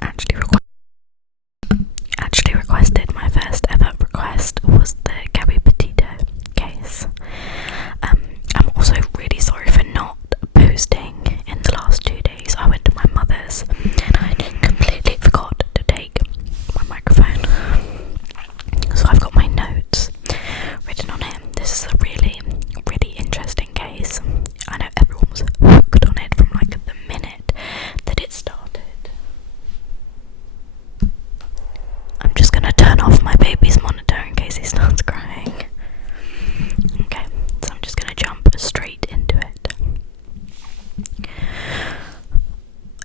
actually requested. My first ever request was the Gabby Petito case. I'm also really sorry for not posting in the last 2 days. I went to my mother's and I completely forgot to take my microphone. So I've got my notes written on it. This is a really, really interesting case. I know everyone was hooked on it from like the minute that it started. I'm just gonna turn off my baby's monitor in case he starts crying. Okay, so I'm just gonna jump straight into it.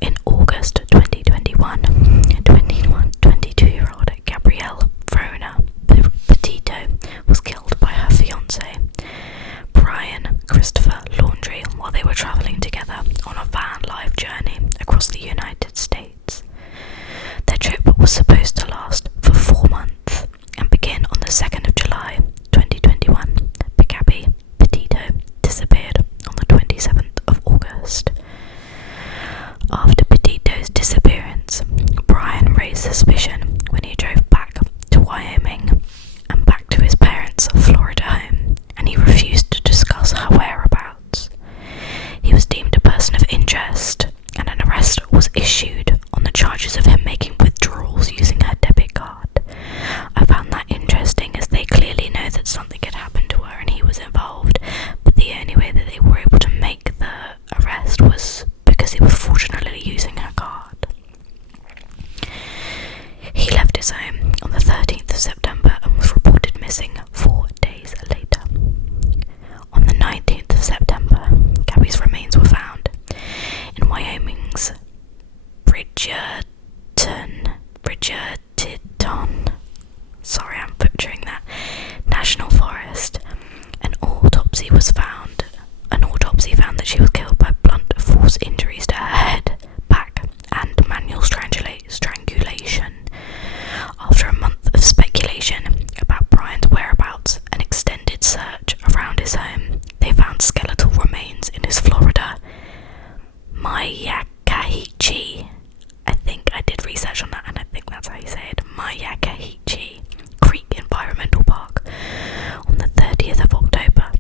In August 2021, 22-year-old Gabrielle Verona Petito was killed by her fiancé, Brian Christopher Laundrie, while they were travelling together on a van life journey across the United States. Their trip was supposed to last for 4 months and begin on the 2nd of July 2021, but Gabby Petito disappeared on the 27th of August. After Petito's disappearance, Brian raised suspicion when he drove back to Wyoming and back to his parents' Florida home, and he refused to discuss her whereabouts. He was deemed a person of interest, and an arrest was issued on the charges of him making withdrawals using her debit card. I found that interesting, as they clearly know that something had happened to her and he was involved, but the only way that they were able to make the arrest was because he was fortunately using her card. He left his home on the 13th of September and was reported missing 4 days later. On the 19th of September, Gabby's remains were found in Wyoming's Bridgerton, sorry I'm butchering that, National Forest. An autopsy found that she was killed by blunt force injuries to her head, back, and manual strangulation. After a month of speculation about Brian's whereabouts and extended search around his home, they found skeletal remains in his Florida Mayakahichi. I think I did research on that, and I think that's how you say it. Mayakahichi Creek Environmental Park on the 30th of October.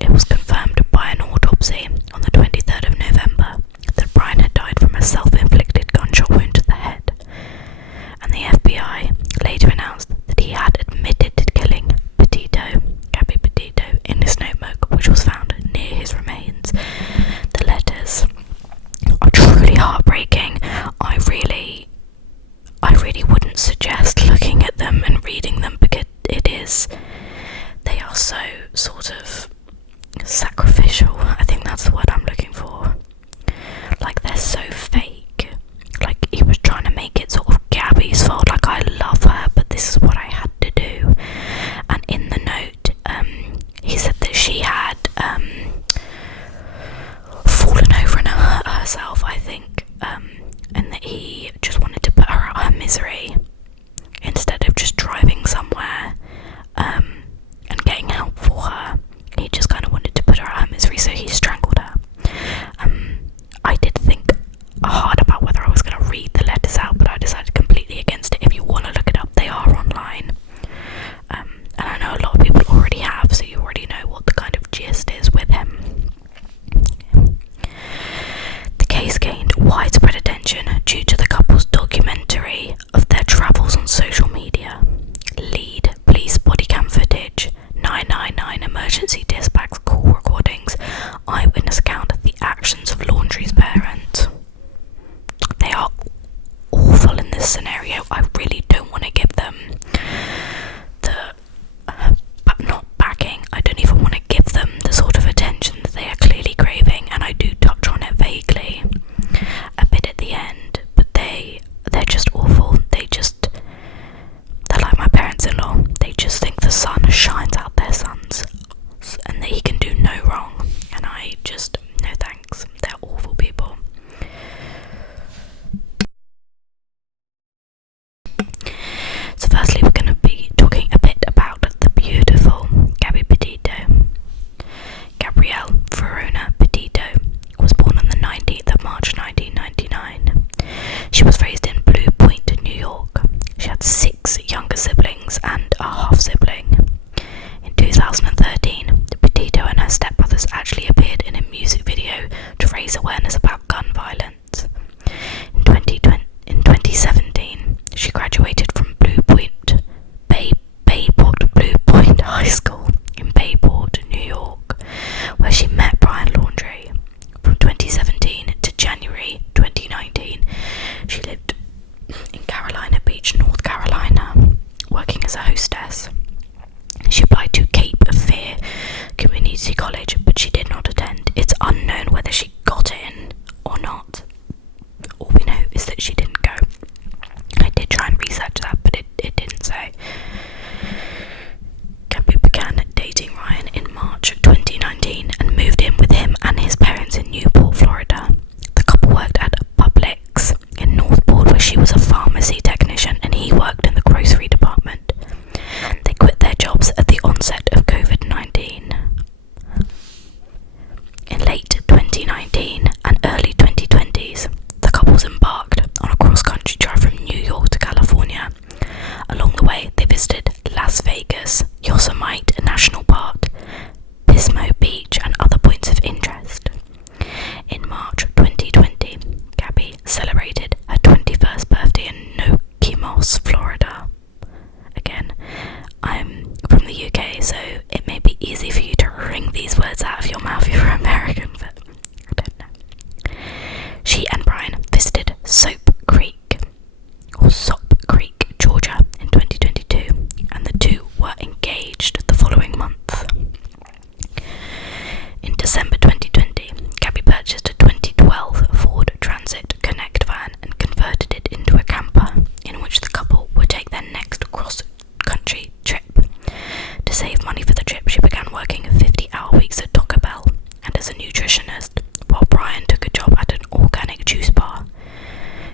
It was confirmed by an autopsy on the 23rd of November that Brian had died from a self-inflicted gunshot wound to the head, and the FBI later announced that he had admitted to killing Gabby Petito, in his notebook, which was found near his remains. The letters are truly heartbreaking. I really wouldn't suggest looking at them and reading them, because they are so sort of sacrificial. I think that's the word I'm looking for. Like, they're so fake. Like, he was trying to make it sort of Gabby's fault. Like, I love her, but this is what I had to do. And in the note, he said that she had fallen over and hurt herself, I think, and that he just wanted to put her out of her misery instead of just driving somewhere and getting help for her. He just kind of wanted to put her out of her misery, so he strangled her. I did think hard about whether I was going to read the letters out, but I decided completely against it. If you want to look it up, they are online, and I know a lot of people already have, so you already know what the kind of gist is with him. The case gained widespread attention due to the couple's documentary of their travels on social media. Lead police body cam footage, 999 emergency dispatch call recordings, eyewitness account of the actions of Laundrie's parents. They are awful in this scenario. I really don't want to give them the not backing. I don't even want to give them the sort of attention that they are clearly craving, and I do touch on it vaguely a bit at the end, but they're just awful. They're like my parents-in-law. They just think the sun shines out their sons and that he can do no wrong, and I just, no thanks. They're awful people. as a hostess. She applied to Cape Fear Community College, but she did not attend. It's unknown whether she got in or not. All we know is that she didn't go. I did try and research that, but it didn't say. Gabby began dating Ryan in March 2019 and moved in with him and his parents in Newport, Florida. The couple worked at Publix in Northport, where she was a pharmacy technician and he worked in the grocery department. They quit their jobs at the onset of COVID-19. In late 2019 and early 2020s, the couples embarked on a cross-country drive from New York to California. Along the way, they visited Las Vegas, Yosemite National Park, Pismo Beach, and other points of interest. In March 2020, Gabby celebrated her 21st birthday in Nokomis, Florida. Again, I'm from the UK, so it may be easy for you to wring these words out of your mouth if you're American, but I don't know. She and Brian visited Sop Creek, Georgia in 2022, and the two were engaged the following month. In December 2020, Gabby purchased a 2012 Ford Transit Connect van and converted it into a camper in which the couple would take their next cross-country trip. To save money for the trip, she began working 50-hour weeks at Taco Bell and as a nutritionist, while Brian took a job at an organic juice bar.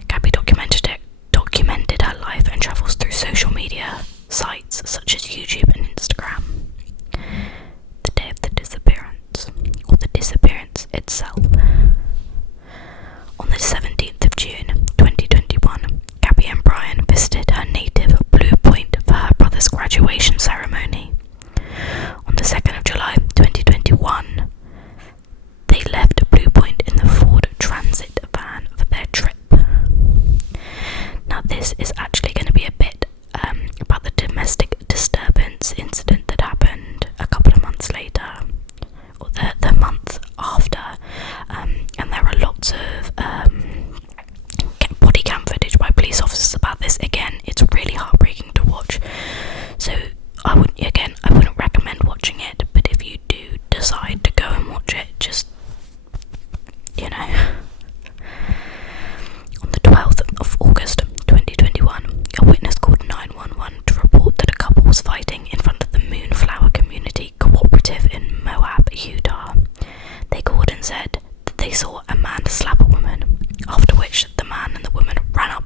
Gabby documented her life and travels through social media sites such as YouTube and Instagram. The day of the disappearance, or the disappearance itself. On the 17th of June 2021, Gabby and Brian visited her native Blue Point for her brother's graduation ceremony. On the 2nd of July 2021, they left Blue Point in the Ford Transit van for their trip. Now this is actually going to be a bit about the domestic disturbance incident that happened a couple of months later, or the month after, and there are lots of body cam footage by police officers about this. Again, it's really heartbreaking to watch, so I wouldn't recommend watching it, but if you do decide to go and watch it, just, you know. On the 12th of August 2021, a witness called 911 to report that a couple was fighting in front of the Moonflower Community Cooperative in Moab, Utah. They called and said that they saw a man slap a woman, after which the man and the woman ran up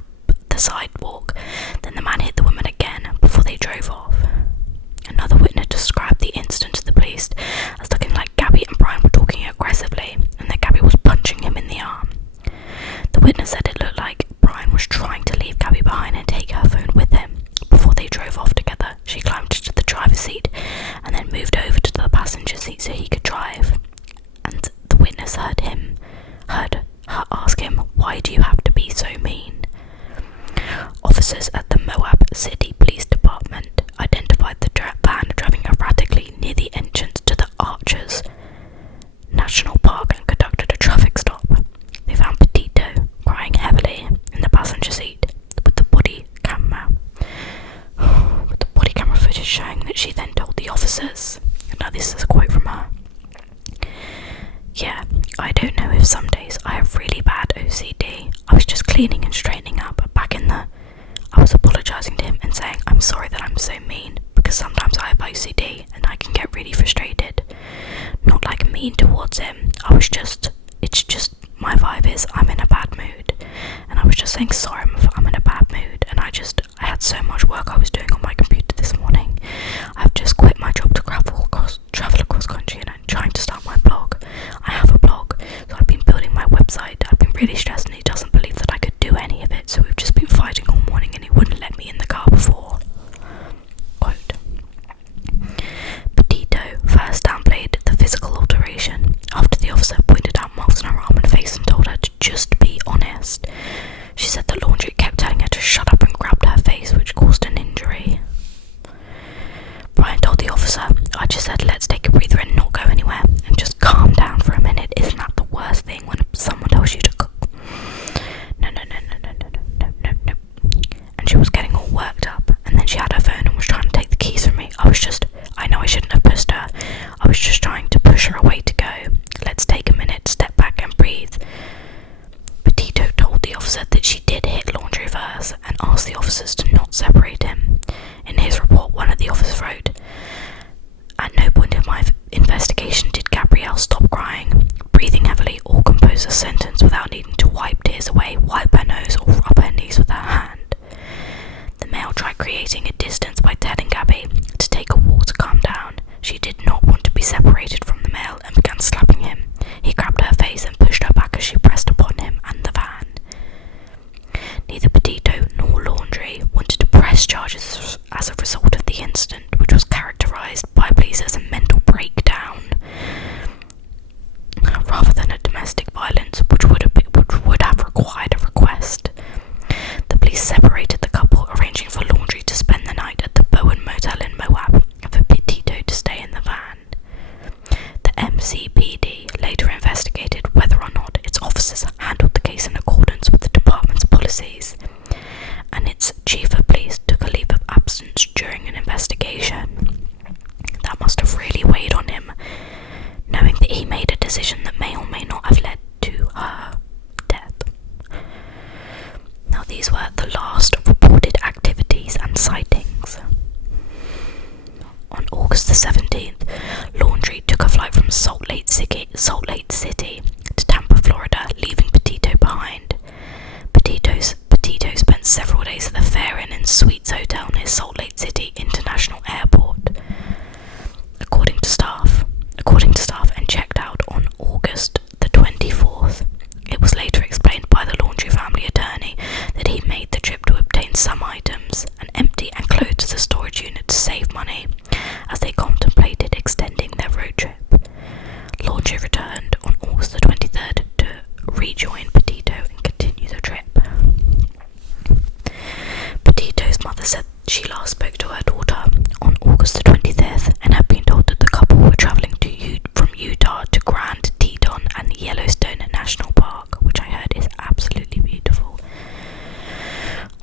the sidewalk. Then the man hit the woman again before they drove off. Another witness described the incident to the police as looking like Gabby and Brian were talking aggressively and that Gabby was punching him in the arm. The witness said it looked like Brian was trying to leave Gabby behind and take her phone with him. Before they drove off together, she climbed to the driver's seat and then moved over to the passenger seat so he could drive. And the witness heard her ask him, "Why do you have to be so mean?" Officers at the Moab City Police Department identified the van driving erratically near the entrance to the Arches National Park and conducted a traffic stop. They found Petito crying heavily in the passenger seat with the body camera footage showing that she then told the officers. Now this is a quote from her. "Yeah, I don't know if some days I have really bad OCD. I was just cleaning and straightening up back in the..." I was apologising to him and saying, "I'm sorry that I'm so mean, because sometimes I have OCD and I can get really frustrated." Not like mean towards him. It's just, my vibe is I'm in a bad mood. And I was just saying, sorry, I'm in a bad mood. And I had so much work I was doing on my computer this morning. I've just quit my job to travel across country and I'm trying to start my blog. I have a blog, so I've been building my website. I've been really stressed and he doesn't believe that I could do any of it. So we've just been fighting all morning and he wouldn't let me in the car before. Quote. Petito first downplayed the physical alteration after the officer pointed out marks on her arm and face and told her to just be honest. She said the laundry kept telling her to shut up and grabbed her face, which caused an injury. asked the officers to not separate him. In his report, one of the officers wrote, "At no point in my investigation did Gabrielle stop crying, breathing heavily, or compose a sentence without needing to wipe tears away, wipe her nose, or rub her knees with her hand." The male tried creating a distance by telling Gabby to take a walk to calm down. She did not want to be separated from the male and began slapping him. He grabbed her face and pushed her back as she pressed upon him and the van. Neither Petito nor Laundrie wanted to press charges as a result of the incident, which was characterised by police as a mental breakdown rather than a domestic violence, which would have required a request. The police separated the couple, arranging for Laundrie to spend the night at the Bowen Motel in Moab and for Petito to stay in the van. The MCPD later investigated whether or not its officers handled the case in accordance with the department's policies, and its chief of police took a leave of absence during an investigation. That must have really weighed on him, knowing that he made a decision that may or may not have led to her death. Now, these were the last reported activities and sightings. On August the 17th, Laundrie took a flight from Salt Lake City to Tampa, Florida, leaving Petito behind. Petito spent several days at the Fair Inn and Suites Hotel near Salt Lake City International Airport, according to staff, and checked out on August the 24th. It was later explained by the Laundrie family attorney that he made the trip to obtain some items and empty and close the storage unit to save money, as they contemplated extending their road trip. Laundrie returned on August the 23rd to rejoin Petito and continue the trip. Petito's mother said she last spoke to her daughter on August the 25th and had been told that the couple were travelling from Utah to Grand Teton and Yellowstone National Park, which I heard is absolutely beautiful.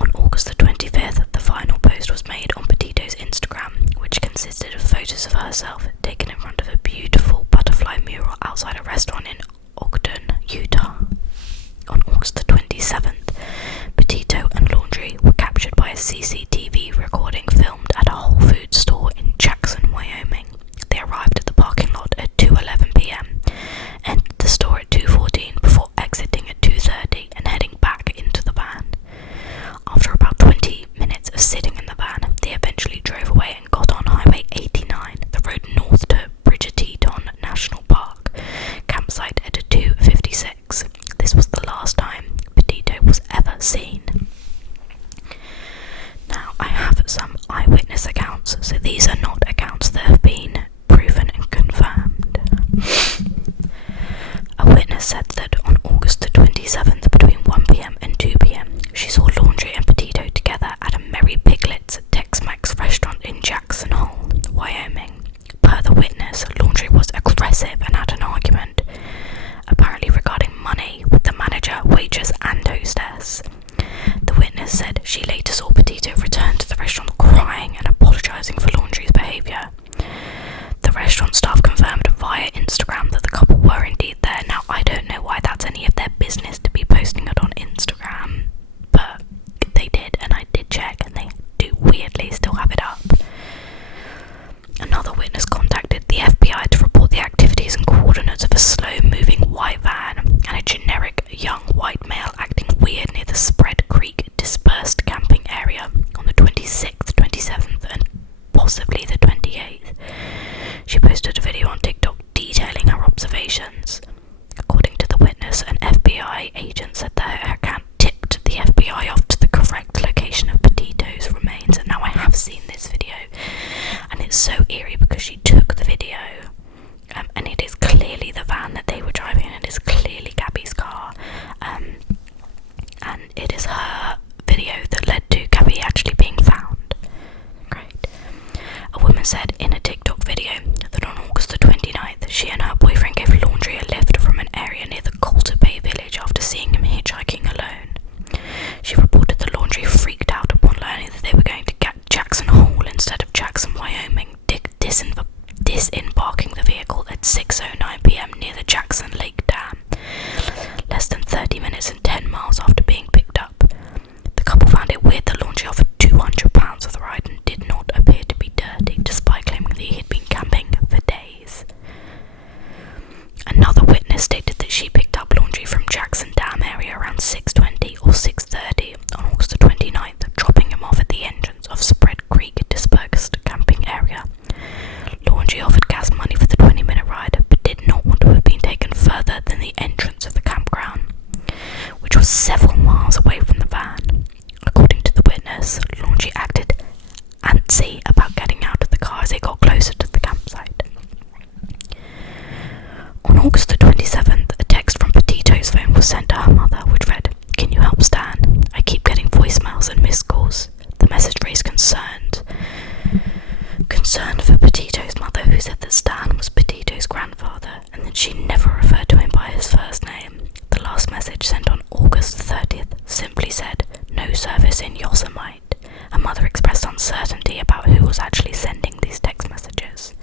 On August the 25th, the final post was made on Petito's Instagram, which consisted of photos of herself taken in front of a beautiful butterfly mural outside a restaurant in Ogden, Utah. On August the 27th, Petito and Laundrie were captured by a CCTV recording filmed at a Whole Foods store in Jackson, Wyoming. They arrived at the parking lot at 2:11 p.m, entered the store at 2:14 before exiting at 2:30 and heading back into the van. After about 20 minutes of sitting in the van, they eventually drove away and got on Highway 89, the road north to Teton National Park, campsite at 2:56. This was the last time Petito was ever seen. Now, I have some eyewitness accounts, so these are not accounts that have been proven and confirmed. A witness said that on August the 27th, between 1 p.m. and 2 p.m, she saw Laundrie and Petito together at a Merry Piglet's Tex-Mex restaurant in Jackson Hole, Wyoming. Per the witness, Laundrie was aggressive and had an argument, apparently regarding money, with the manager, waitress and hostess. The witness said she later saw Petito return to the restaurant crying and apologising for Laundrie's behaviour. The restaurant staff confirmed via Instagram that the couple were indeed there. Now, I don't know why that's any of their business to be posting it on Instagram, but they did, and I did check, and they do weirdly still have it up. Another witness contacted the FBI to report the activities and coordinates of a slow-moving white van and a generic young white male acting weird near the Spread Creek dispersed camping area on the 26th, 27th, and possibly the 28th. She posted a video on TikTok detailing her observations. this, Laundrie acted antsy about getting out of the car as they got closer to the campsite. On August the 27th, a text from Petito's phone was sent to her mother, which read, "Can you help Stan? I keep getting voicemails and missed calls." The message raised concern for Petito's mother, who said that Stan was Petito's grandfather and that she never referred to him by his first name. The last message, sent on August 30th, simply said, "No service in Yosemite." Her mother expressed uncertainty about who was actually sending these text messages.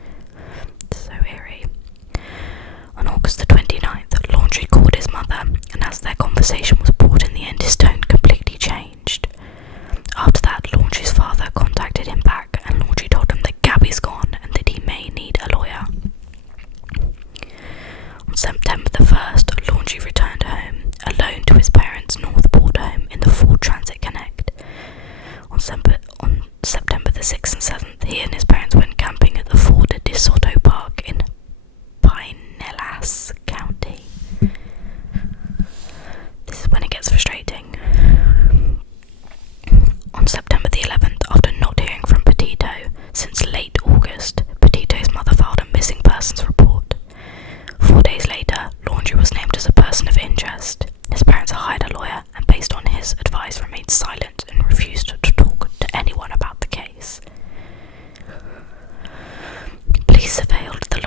So eerie. On August the 29th, Laundrie called his mother, and as their conversation was brought in the end, his tone completely changed. After that, Laundrie's father contacted him back, and Laundrie told him that Gabby's gone and that he may need a lawyer. On September the 1st, Laundrie returned home, alone to his parents' Northport home in the Ford Transit Connect. On September the 6th and 7th, he and his parents went camping at the Ford DeSoto Park in Pinellas County. This is when it gets frustrating. On September the 11th, after not hearing from Petito since late August, Petito's mother filed a missing persons report. 4 days later, Laundrie was named as a person of interest. His parents hired a lawyer and, based on his advice, remained silent and refused to talk to anyone about the case. Police surveilled the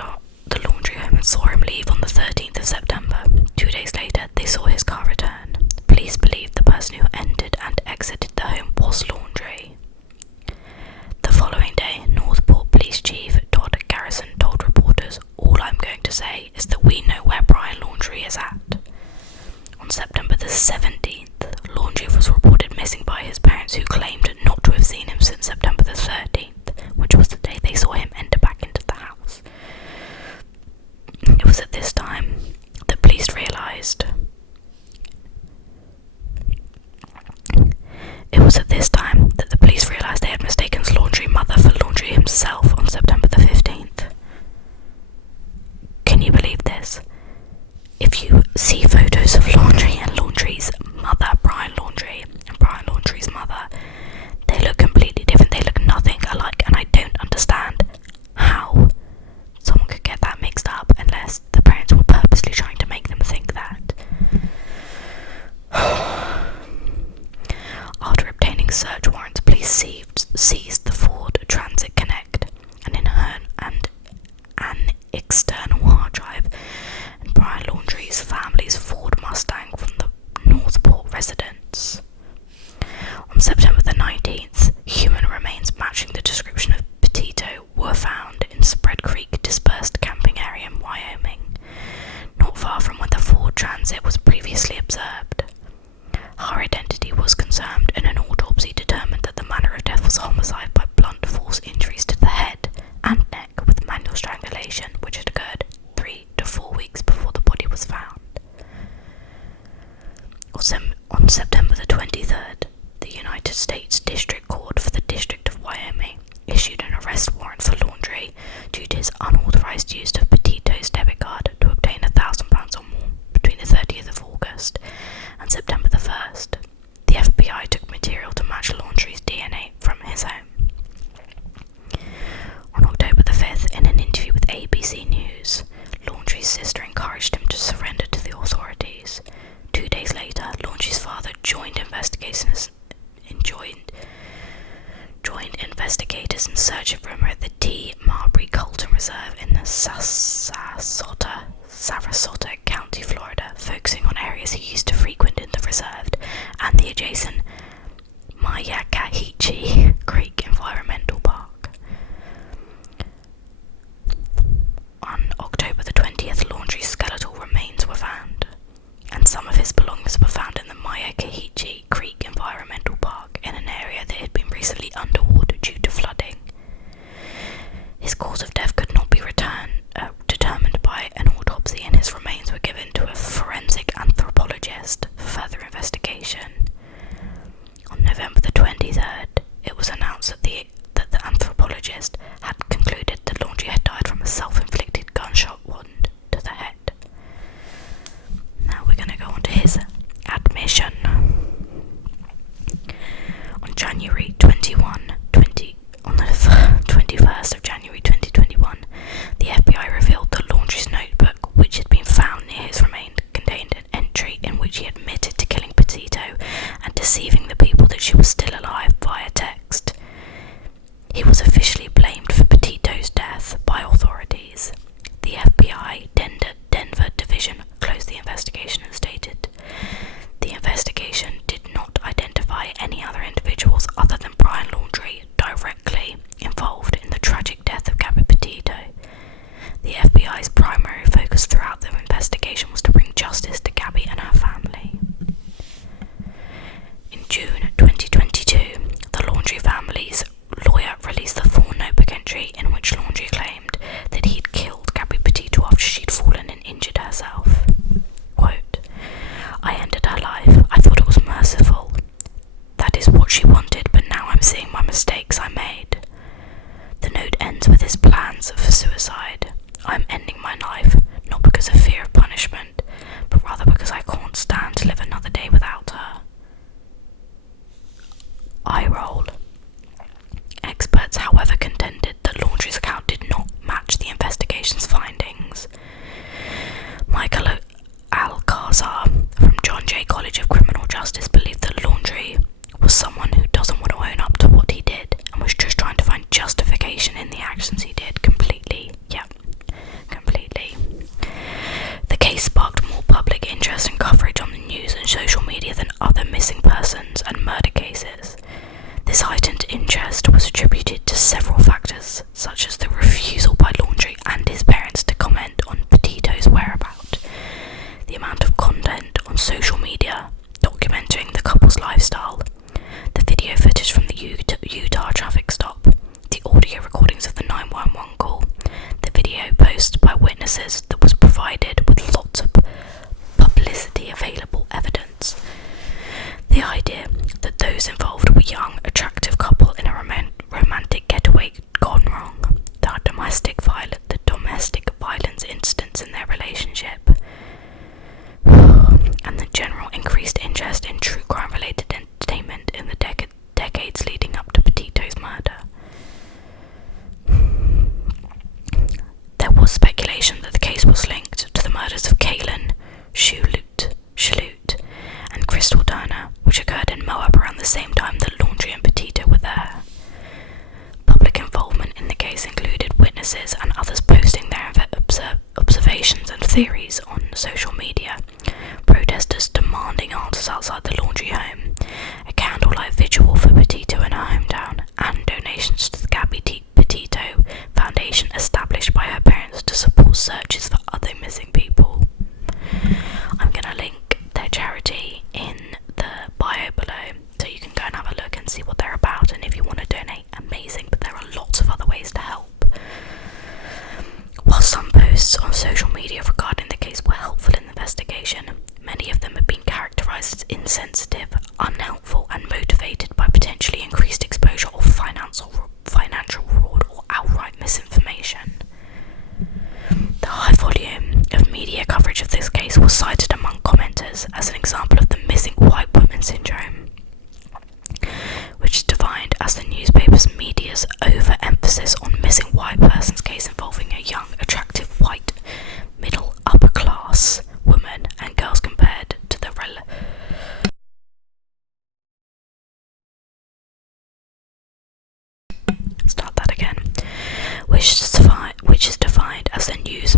Laundrie home and saw him leave on the 13th of September. 2 days later, they saw his car return. Police believed the person who entered and exited the home was Laundrie. The following day, Northport Police Chief Todd Garrison told reporters, "All I'm going to say is that we know where Brian Laundrie is at." On September the 17th, Laundrie was reported missing by his parents, who claimed not to have seen him since September the 13th, which was the day they saw him enter back into the house. It was at this time that police realised they had mistaken Laundrie's mother for Laundrie himself on September the 15th. Can you believe this? If you see photos of Laundrie and Laundrie's mother, Brian Laundrie, and Brian Laundrie's mother, they look completely different. They look nothing alike, and I don't understand how someone could get that mixed up unless the parents were purposely trying to make them think that. After obtaining search warrants, police seized the Ford Transit Connect and an external hard drive and Brian Laundrie's family's Ford Mustang from the Northport residence. On September the 19th, human remains matching the description of Petito were found in Spread Creek dispersed camping area in Wyoming, not far from where the Ford Transit was previously observed. Her identity was confirmed, and an autopsy determined that the manner of death was homicide by blunt force injuries to the head and neck with manual strangulation, which had occurred 3 to 4 weeks before the body was found. On September the 23rd, the United States District Court for the District of Wyoming issued an arrest warrant for Laundrie due to his unauthorized use of Petito's debit card to obtain £1,000 or more between the 30th of August and September the 1st. The FBI took material to match Laundrie's DNA from his home. On October the 5th, in an interview with ABC News, Laundrie's sister encouraged him to surrender to the authorities. 2 days later, Laundrie's father joined investigators in search of him at the T. Marbury Colton Reserve in the Sarasota County, Florida, focusing on areas he used to frequent in the reserve and the adjacent Mayakahichi Creek Environmental Park. On October the 20th, Laundrie's skeletal remains were found, and some of his belongings were found in the Mayakahichi Creek Environmental Park in an area that had been recently underwater due to flooding. His cause of death could not be determined by an autopsy, and his remains were given to a forensic anthropologist for further investigation. On November the 23rd, it was announced that the anthropologist had concluded that Laundrie had died from a self-inflicted gunshot wound to the head. Now we're going to go on to his admission. On January I'm seeing my mistakes I made. The note ends with his plans for suicide. I'm ending my life, not because of fear of punishment, but rather because I can't stand to live another day without her. Eye roll. Experts, however, contended that Laundrie's account did not match the investigation's findings. Michael Alcazar from John Jay College of Criminal Justice believed that Laundrie was someone who doesn't want to own up to what he did and was just trying to find justification in the actions he did. Completely. The case sparked more public interest and coverage on the news and social media than other missing persons and murder cases. This heightened interest was attributed to several factors, such as the refusal by Laundrie and his parents to comment on Petito's whereabouts, the amount of content on social media documenting the couple's lifestyle, the video footage from the Utah traffic stop, the audio recordings of the 911 call, the video posts by witnesses that was provided with lots of publicity available evidence. The idea that those involved were a young, attractive couple in a romantic getaway gone wrong, the domestic violence incidents in their relationship, and the general increased interest in true crime-related entertainment in the decades leading up to Petito's murder. There was speculation that the case was linked to the murders of Kaylin Shalhoub and Crystal Turner, which occurred in Moab around the same time that Laundrie and Petito were there. Public involvement in the case included witnesses and others posting their observations and theories on social media, protesters demanding answers outside the Laundrie home, a candlelight vigil for Petito in her hometown, and donations to the Gabby Petito Foundation established by her parents to support searches for other missing people. I'm going to link their charity in the bio below so you can go and have a look and see what they're about, and if you want to donate, amazing, but there are lots of other ways to help. While some posts on social media regarding the case were helpful in the investigation, many of them have been characterised as insensitive, unhelpful and motivated by potentially increased exposure or financial fraud or outright misinformation. The high volume of media coverage of this case was cited among commenters as an example of the missing white woman syndrome, which is defined as the newspaper's media's overemphasis on missing white person's case involving a young, attractive, white, middle, upper class woman and girls compared to the which is defined as the news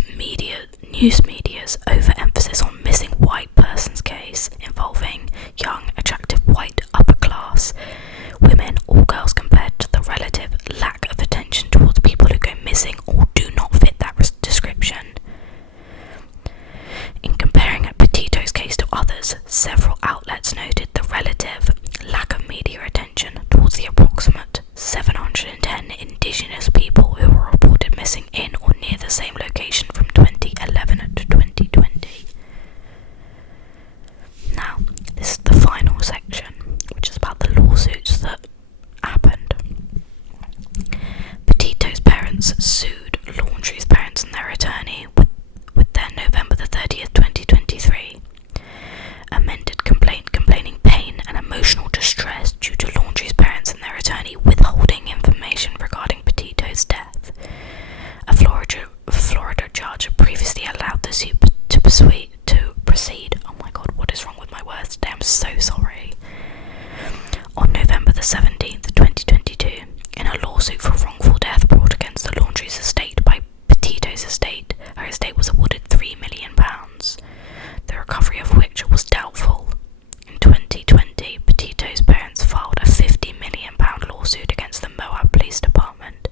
media's overemphasis on missing white person's case involving young, attractive, white, upper class women or girls compared to the relative lack of attention towards people who go missing or do not fit that description. In comparing Petito's case to others, several outlets noted the relative lack of media attention towards the approximate 710 indigenous people who were reported missing in or near the same location from 2011 to 2020. Now, this is the final section, which is about the lawsuits that happened. Petito's parents sued Laundrie's parents and their attorney with their November the 30th, 2023 amended complaint complaining pain and emotional distress due to Laundrie's parents and their attorney withholding information regarding Petito's death. A Florida judge previously allowed the suit to proceed. Oh my god, what is wrong with my words today? I'm so sorry. On November the 17th, 2022, in a lawsuit for wrongful death brought against the Laundrie's estate by Petito's estate, her estate was awarded £3 million, the recovery of which was doubtful. In 2020, Petito's parents filed a £50 million lawsuit against the Moab Police Department.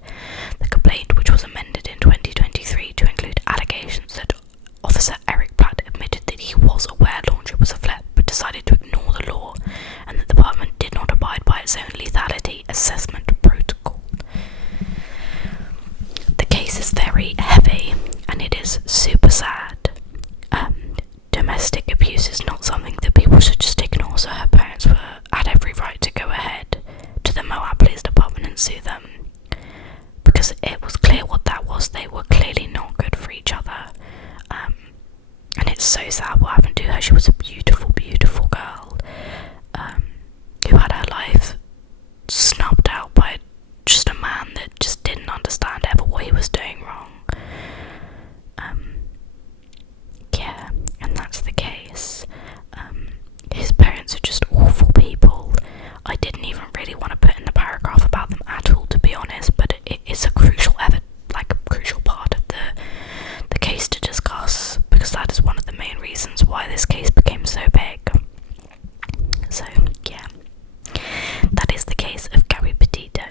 The complaint, which was amended in 2023 to include allegations that Officer Eric Platt admitted that he was aware Laundrie was a threat but decided to ignore the law, and the department did not abide by its own lethality assessment protocol. The case is very heavy and it is super sad. Domestic abuse is not something that people should just ignore, so her parents had every right to go ahead to the Moab sue them, because it was clear what that was. They were clearly not good for each other. And it's so sad what happened to her. She was a beautiful, beautiful girl, who had her life snubbed out by just a man that just didn't understand ever what he was doing wrong. Yeah, and that's the case. His parents are just awful people. I didn't even really want to put in the paragraph about them at all, to be honest, but it's a crucial part of the case to discuss, because that is one of the main reasons why this case became so big. So yeah, that is the case of Gabby Petito.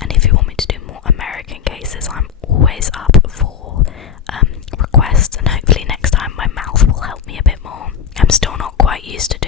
And if you want me to do more American cases, I'm always up for requests, and hopefully next time my mouth will help me a bit more. I'm still not quite used to